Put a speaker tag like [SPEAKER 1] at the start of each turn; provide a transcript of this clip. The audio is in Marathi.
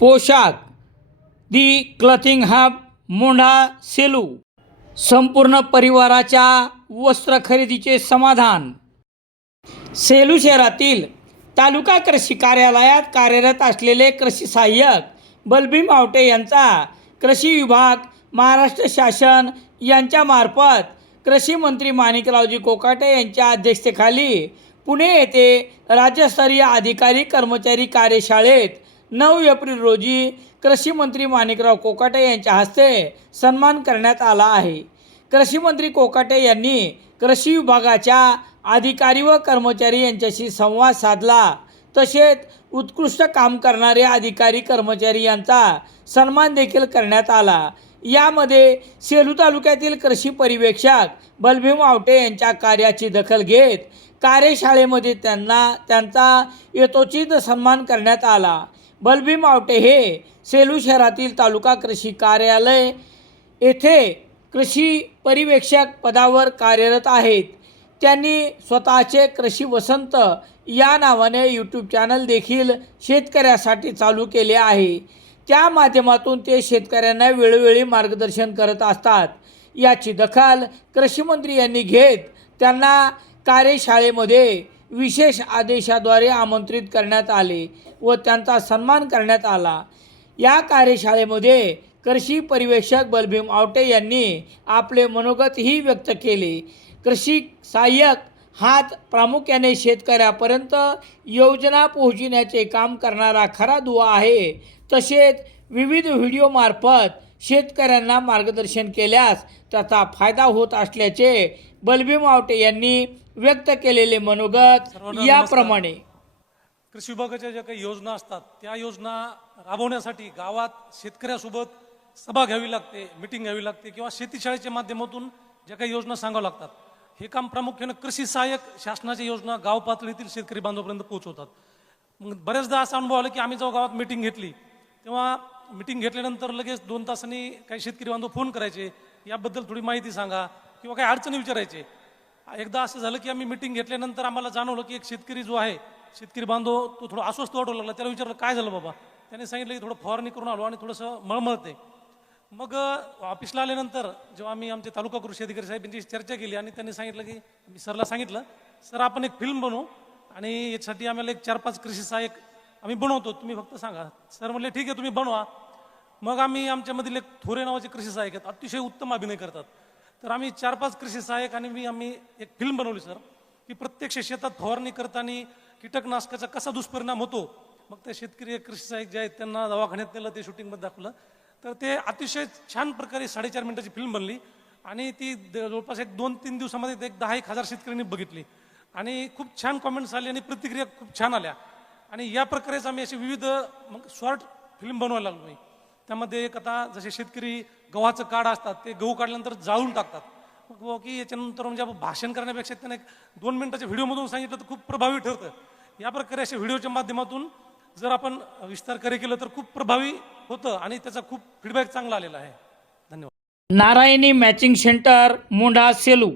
[SPEAKER 1] पोशाख. The clothing hub Mondha Selu. संपूर्ण परिवाराच्या वस्त्र खरेदीचे समाधान. सेलू शहरातील तालुका कृषी कार्यालयात कार्यरत असलेले कृषी सहाय्यक बलभीम आवटे यांचा कृषी विभाग महाराष्ट्र शासन यांच्यामार्फत कृषी मंत्री माणिकरावजी कोकाटे यांच्या अध्यक्षतेखाली पुणे येथे राज्यस्तरीय अधिकारी कर्मचारी कार्यशाळेत नऊ एप्रिल रोजी कृषी मंत्री माणिकराव कोकाटे यांच्या हस्ते सन्मान करण्यात आला आहे. कृषी मंत्री कोकाटे यांनी कृषी विभागाच्या अधिकारी व कर्मचारी यांच्याशी संवाद साधला. तसेच उत्कृष्ट काम करणारे अधिकारी कर्मचारी यांचा सन्मान देखील करण्यात आला. यामध्ये सेलू तालुक्यातील कृषी पर्यवेक्षक बलभीम आवटे यांच्या कार्याची दखल घेत कार्यशाळेमध्ये त्यांना त्यांचा यथोचित सन्मान करण्यात आला. बलबी मावटे हे सेलू शहरातील तालुका कृषी कार्यालय येथे कृषी परिवेक्षक पदावर कार्यरत आहेत. त्यांनी स्वतःचे कृषी वसंत या नावाने यूट्यूब चॅनल देखील शेतकऱ्यासाठी चालू केले आहे. त्या माध्यमातून ते शेतकऱ्यांना वेळोवेळी मार्गदर्शन करत असतात. याची दखल कृषीमंत्री यांनी घेत त्यांना कार्यशाळेमध्ये विशेष आदेशाद्वारे आमंत्रित करण्यात आले व त्यांचा सन्मान करण्यात आला. या कार्यशाळेमध्ये कृषी परिवेक्षक बलभीम आवटे यांनी आपले मनोगतही व्यक्त केले. कृषी सहाय्यक हात प्रामुख्याने शेतकऱ्यापर्यंत योजना पोहोचविण्याचे काम करणारा खरा दुवा आहे. तसेच विविध व्हिडिओमार्फत शेतकऱ्यांना मार्गदर्शन केल्यास त्याचा फायदा होत असल्याचे बलभीम आवटे यांनी व्यक्त केलेले मनोगत याप्रमाणे.
[SPEAKER 2] कृषी विभागाच्या ज्या काही योजना असतात त्या योजना राबवण्यासाठी गावात शेतकऱ्यासोबत सभा घ्यावी लागते मिटिंग घ्यावी लागते किंवा शेतीशाळेच्या माध्यमातून ज्या काही योजना सांगाव्या लागतात. हे काम प्रामुख्यानं कृषी सहाय्यक शासनाच्या योजना गाव पातळीतील शेतकरी बांधवापर्यंत पोहोचवतात. मग बऱ्याचदा असा अनुभव आला की आम्ही जेव्हा गावात मिटिंग घेतली तेव्हा मिटिंग घेतल्यानंतर लगेच दोन तासांनी काही शेतकरी बांधव फोन करायचे याबद्दल थोडी माहिती सांगा किंवा काही अडचणी विचारायचे. एकदा असं झालं की आम्ही मिटिंग घेतल्यानंतर आम्हाला जाणवलं की एक शेतकरी जो आहे शेतकरी बांधव तो थोडा अस्वस्थ वाटू लागला. त्याला विचारलं काय झालं बाबा? त्याने सांगितलं की थोडं फवारणी करून आलो आणि थोडंसं मळमळते मग ऑफिसला आल्यानंतर जेव्हा आम्ही आमचे तालुका कृषी अधिकारी साहेब यांची चर्चा केली आणि त्यांनी सांगितलं की मी सरला सांगितलं सर आपण एक फिल्म बनवू आणि याच्यासाठी आम्हाला एक चार पाच कृषी सहाय्यक आम्ही बनवतो. तुम्ही फक्त सांगा. सर म्हणले ठीक आहे तुम्ही बनवा. मग आम्ही आमच्यामधील एक थोरे नावाचे कृषी सहाय्यक आहेत अतिशय उत्तम अभिनय करतात. तर आम्ही चार पाच कृषी सहाय्यक आणि मी आम्ही एक फिल्म बनवली सर की प्रत्यक्ष शेतात फवारणी करताना कीटकनाशकाचा कसा दुष्परिणाम होतो मग ते शेतकरी कृषी सहाय्यक जे आहेत त्यांना दवाखान्यात नेलं ते शूटिंगमध्ये दाखवलं. तर ते अतिशय छान प्रकारे साडेचार मिनिटाची फिल्म बनली आणि ती द- जवळपास एक दोन तीन दिवसामध्ये एक दहा एक हजार शेतकऱ्यांनी बघितली. आणि खूप छान कॉमेंट्स आले आणि प्रतिक्रिया खूप छान आल्या. आणि या प्रकारेच आम्ही असे विविध मग शॉर्ट फिल्म बनवायला लागलो मी. त्यामध्ये एक आता जसे शेतकरी गव्हाचं काढ असतात ते गहू काढल्यानंतर जाळून टाकतात. मग की याच्यानंतर म्हणजे आपण भाषण करण्यापेक्षा त्यांना एक दोन मिनिटाच्या व्हिडिओमधून सांगितलं तर खूप प्रभावी ठरतं. या प्रकारे अशा व्हिडिओच्या माध्यमातून जर आपण विस्तार कार्य केलं तर खूप प्रभावी होतं आणि त्याचा खूप फीडबॅक चांगला आलेला आहे. धन्यवाद.
[SPEAKER 1] Narayani matching centre Mundha Selu.